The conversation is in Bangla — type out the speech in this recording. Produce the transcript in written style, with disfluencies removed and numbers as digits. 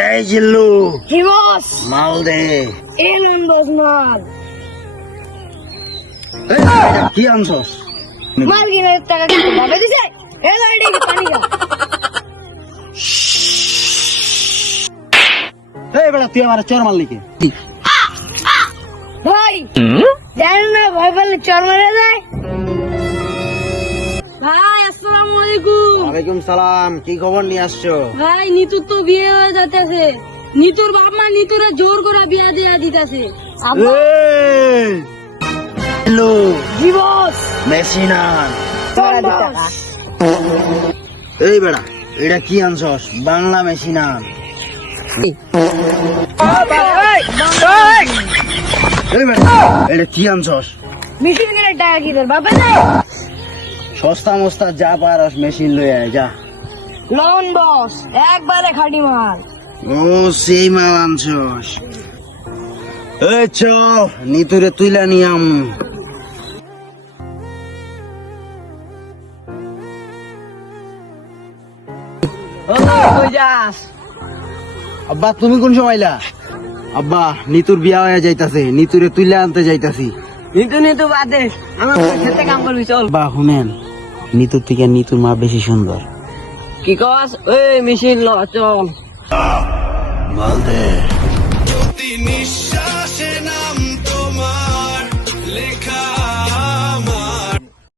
এই জিল্লু কি বস? মাল দে। এলেন বস মাল। এটা কি আনছস? মাল কিনে টাকা কিন্তু ভাবে দিছে। এ লাইডি কি পানি গা। এই বেটা তুই আমার চোর মারলি কে? ভাই জানেন না ভয় পেলে চর মেরে যায়। ভাই আসসালামু আলাইকুম। ওয়ালাইকুম সালাম, কি খবর নিয়ে আসছো? ভাই নিতুর তো বিয়ে হয়ে যাইতেছে। নিতুর বাপ মা নিতুরে জোর করে বিয়ে দিয়ে দিতেছে। হ্যালো জি বস। মেশিনার। এই বেটা এটা কি আনছস? বাংলা মেশিনার। এই বেটা এটা কি আনছস? মেশিন কিনে টাকা কি তোর বাপে নাই? সস্তা মস্তা যা পারস মেশিন লই আয় যা। লোন বস একবারে খাঁটি মাল। ও সেই মাল আনছস। এই চ নিতুরে তুইলা নিয়াম। কই যাস? আব্বা তুমি কোন সময়লা? আব্বা নিতুর বিয়া হয়ে যাইতাছে, নিতুরে তুইলা আনতে যাইতাছি। নিতু নিতু বাদে আমার খেতে কাম করবি চল। বা শুনেন নিতুর থেকে নিতুর মা বেশি সুন্দর। কি কস? ওই মেশিন ল চল। বলতে প্রতি নিঃশ্বাসে নাম তোমার লেখা।